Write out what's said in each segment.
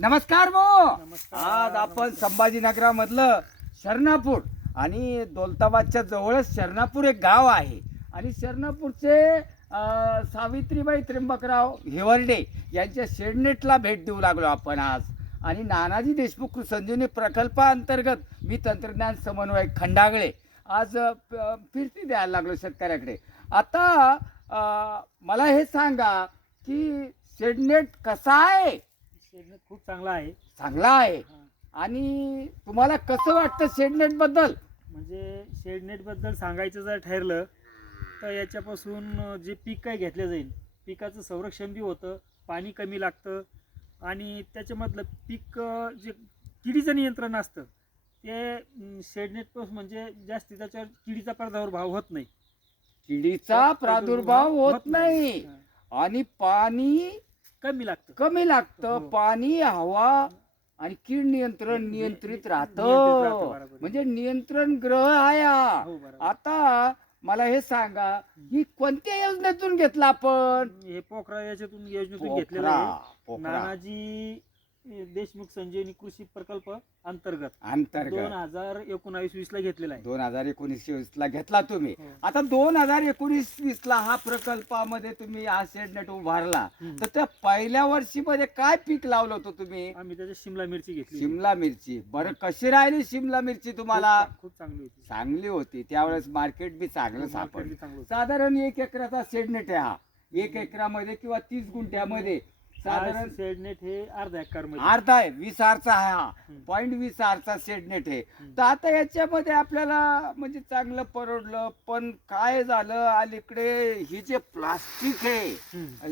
नमस्कार भाऊ. नमस्कार. आज आपण संभाजीनगरामधलं शरणापूर आणि दौलताबादच्या जवळच शरणापूर एक गाव आहे आणि शरणापूरचे सावित्रीबाई त्र्यंबकराव हेवर्डे यांच्या शेडनेटला भेट देऊ लागलो आपण आज. आणि नानाजी देशमुख संजीवनी प्रकल्पाअंतर्गत मी तंत्रज्ञान समन्वयक खंडागळे आज फिरती द्यायला लागलो शेतकऱ्याकडे. आता मला हे सांगा की शेडनेट कसा आहे? शेडनेट खूप चांगला आहे. चांगला आहे. आणि तुम्हाला कसं वाटतं शेडनेट बद्दल? म्हणजे शेडनेट बद्दल सांगायचं जर ठरलं तर याच्यापासून जे पीक काय घेतलं जाईल पिकाचं संरक्षण बी होतं, पाणी कमी लागतं आणि त्याच्यामधलं पीक जे किडीचं नियंत्रण असतं ते शेडनेटपासून म्हणजे जास्त त्याच्यावर किडीचा प्रादुर्भाव होत नाही. किडीचा प्रादुर्भाव होत नाही आणि पाणी कमी कमी लागतं. हो. पाणी, हवा आणि कीड नियंत्रण नियंत्रित नियंत्रित राहतं. राहतं, बरोबर. म्हणजे नियंत्रण ग्रह आहे हा. हो, बरोबर. आता मला हे सांगा ही कोणत्या योजनेतून घेतला आपण? हे पोखरा याच्यातून योजनेतून घेतलेलं आहे. पोखरा नानाजी देशमुख संजीवनी कृषी प्रकल्प अंतर्गत अंतर्गत 2019-20 ला घेतलेला आहे. 2019-20 ला घेतला तुम्ही. हो. आता 2019-20 ला हा प्रकल्पामध्ये तुम्ही हा शेडनेट उभारला तर त्या पहिल्या वर्षी मध्ये काय पीक लावलं होतं तुम्ही? आम्ही त्याच्यात शिमला मिरची घेतली. शिमला मिरची. बरं कशी राहिली शिमला मिरची तुम्हाला? खूप चांगली होती. चांगली होती. त्यावेळेस मार्केट बी चांगलं मार्केट सापडलं. बी चांगलं होतं. साधारण 1 एकराचा शेडनेट आहे हा. 1 एकरामध्ये किंवा 30 गुंठ्यामध्ये साधारण शेडनेट हे अर्धा एकर मध्ये अर्धा आहे. 20 आरचा आहे हा. हम्म. 0.20 आरचा शेडनेट आहे. तर आता याच्यामध्ये आपल्याला म्हणजे चांगलं परवडलं. पण काय झालं अलीकडे हे जे प्लास्टिक आहे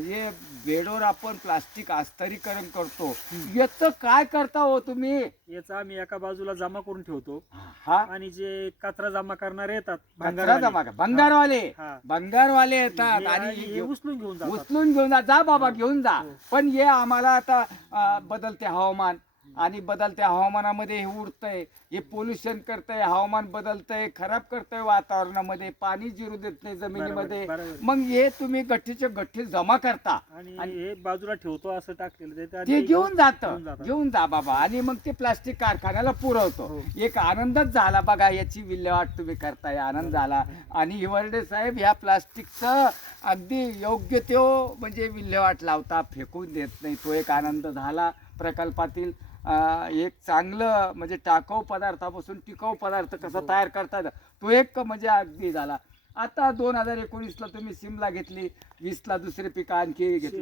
हे बेडवर आपण प्लास्टिक आस्तरीकरण करतो याचं काय करता हो तुम्ही? याचा आम्ही एका बाजूला जमा करून ठेवतो हा आणि जे कचरा जमा करणारे येतात कचरा जमा कर. भंगारवाले येतात हे आणि हे उचलून घेऊन जातात. उचलून घेऊन जा बाबा घेऊन जा. हो. पण हे आम्हाला आता बदलते हवामान आणि बदलत्या हवामानामध्ये हे उडतंय, हे पोल्युशन करतंय, हवामान बदलतंय, खराब करतंय वातावरणामध्ये, पाणी जिरू देत नाही जमिनीमध्ये. बरोबर. मग हे तुम्ही गठ्ठीचे गठ्ठी जमा करता आणि हे बाजूला ठेवतो असं टाकलेलं ते घेऊन जातात. घेऊन जा बाबा. आणि मग ते प्लास्टिक कारखान्याला पुरवतो. हो. एक आनंदच झाला बघा याची विल्हेवाट तुम्ही करताय. आनंद झाला. आणि हिवर्डे साहेब ह्या प्लास्टिकचं अगदी योग्य तो म्हणजे विल्हेवाट लावता, फेकून देत नाही. तो एक आनंद झाला प्रकल्पातील. एक चांगलं म्हणजे टाकाऊ पदार्थापासून टिकाऊ पदार्थ कसा तयार करता येतं तो एक म्हणजे अगदी झाला. आता 2019 ला तुम्ही सिमला घेतली, 20 ला दुसरे पिकं आणखी घेतली.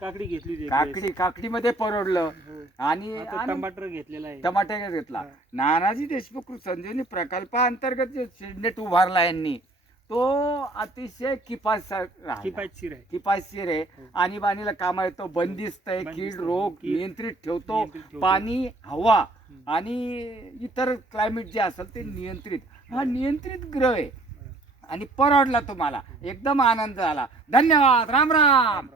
काकडी घेतली होती. काकडीमध्ये परवडलं. हो. आणि आता टमाटर घेतलेला आहे. टमाटर घेतला. हा. नानाजी देशमुख संजीवनी प्रकल्पाअंतर्गत जे शेडनेट उभारला यांनी तो अतिशय किफायतशीर आहे. किफायतशीर आहे. हो. आणीबाणीला कामा येतो, बंदिस्त आहे, बंदिस्त कीड आहे. रोग कीड नियंत्रित ठेवतो, नियंत्रित ठेवतो. पाणी, हवा आणि इतर क्लायमेट जे असेल ते नियंत्रित. हा नियंत्रित ग्रह आहे आणि परवडला तुम्हाला. एकदम आनंद झाला. धन्यवाद. राम राम.